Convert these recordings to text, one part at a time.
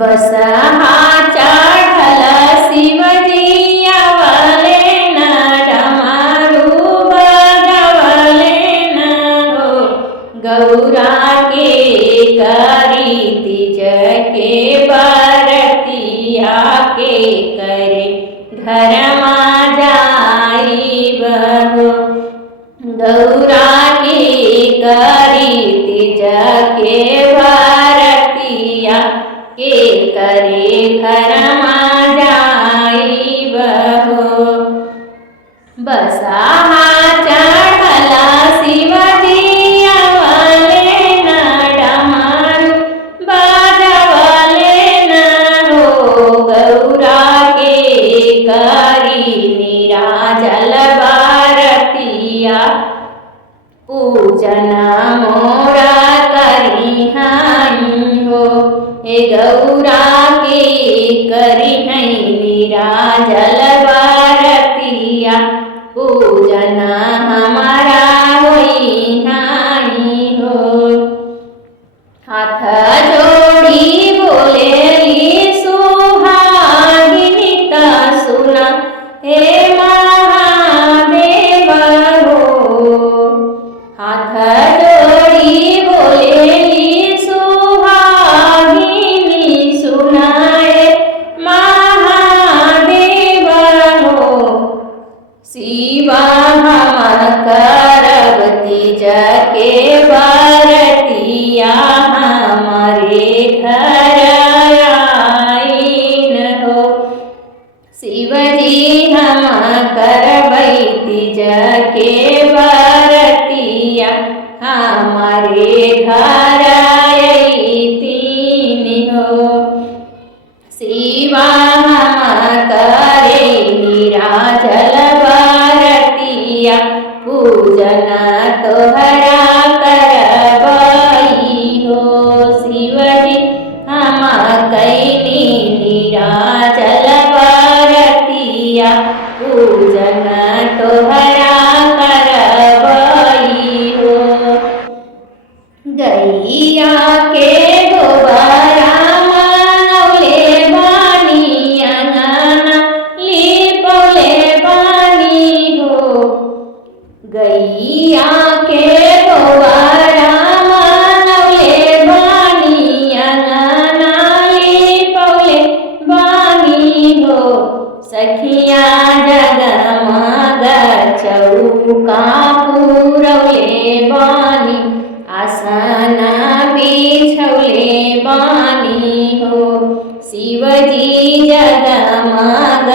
बसहा चढ़ल शिवजी आवले न डमरू बजवले न हो। गौरा के करी तीज के बरतिया के करे घर में जाइब हो। गौरा के करी तीज के बरतिया के करे घर में जाइब हो। बसहा चढ़ल शिवजी आवले न डमरू बजवले न हो। गौरा के करी निराजल बरतिया पूजन मोरा करी हई हो। हे गौरा के करी हई निराजल बरतिया पूजन हमारा होई हई हो। हाथ जोड़ी बोलेली सुहागिनी त सुना हे महादेव हो। हाथ जोड़ी बोलेली सुहागिनी सुनाए महादेव हो। शिवा हम करब तीज के बरतिया हमारे घर आईन हो। शिवजी हम करबै तीज के बरतिया हमारे घर अइतीन हो। शिवा हम करे निराजल बरतिया पूजन तोहरा करबई हो। शिवजी हम कैनी निराजल बरतिया पूजन तोहरा करबई हो। गैया के गोबरा मनौले बानी अंगना लिपौले बानी हो। गैया के गोबरा मनौले बानी अंगना लिपौले बानी हो। सखिया जगमग चौका पुरौले बानी आसन बिछौले बानी हो। शिवजी जगमग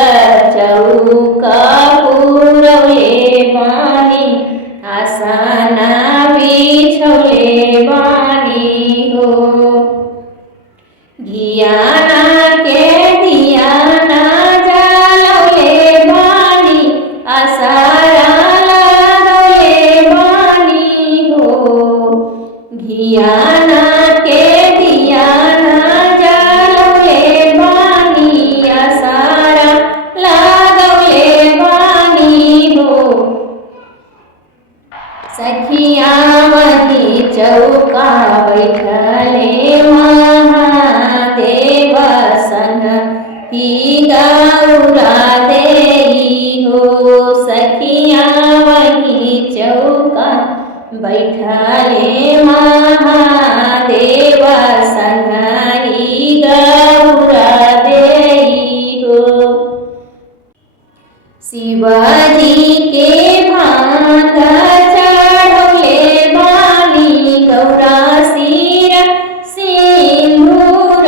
चौका पुरौले बानी आसन बिछौले बानी हो। घियाना के दियाना जलौले बानी आसारा लगौले बानी हो। घियाना के दियाना जलौले बानी आसारा लगौले बानी हो। सखिया वही चौका बैठले महादेव संग ही गौरा देई हो। सखिया वही चौका बैठले महादेव संग ही गौरा देई हो। शिवजी के भांग चढ़ौले बानी गौरा सिर सिंदूर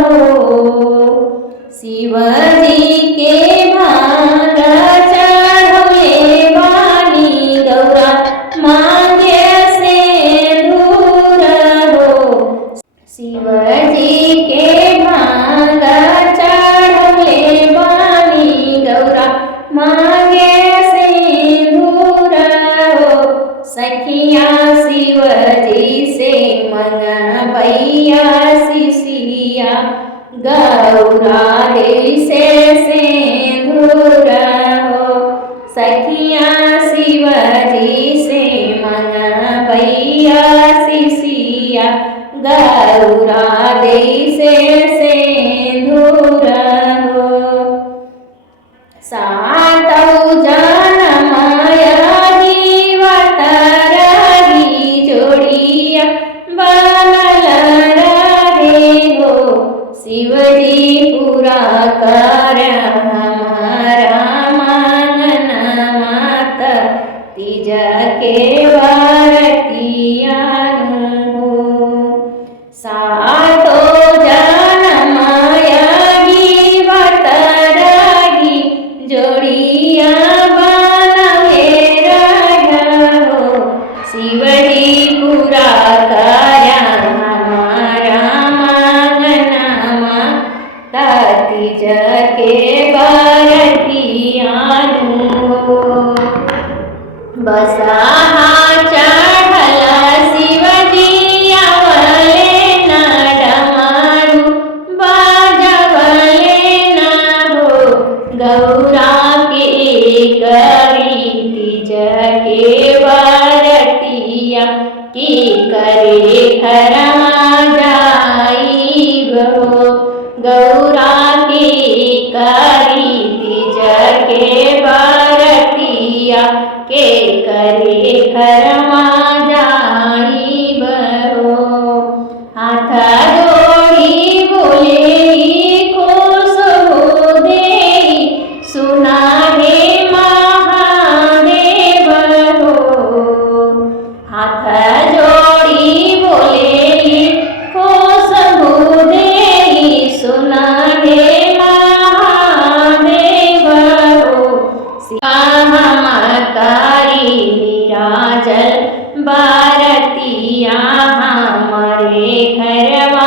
हो। शिवजी के भांग चढ़ौले बानी गौरा मांगे सिंदूर हो। शिवजी के भांग चढ़ौले बानी गौरा मांगे सिंदूर हो। सखिया शिवजी से मंगबैया शिशिया गौरा दे से सिंदूर हो। सखिया शिवजी से मंगबैया शिशिया गौरा दे से के भारतीयानु हो सातो जनमयगी वतरगी जोड़िया बनवे रहो शिवजी पूरा कर्या हमारा मांगनमा तीज के भारतीयानु हो बसाहा चढ़ल शिवजी आवले न डमरू बाजवले न हो गौरा के करी तीज के भारतीया की करे घरमा जाइब हो गौरा के करी तीज के भारतीया के करे घरमा जाइब हो हाथ जोड़ी बोले खुश हो दे सुना हे महादेव हो हाथ जोड़ी बोले खुश हो दे सुना हे महादेव हो कारी निराजल भारतीया हमारे घरवा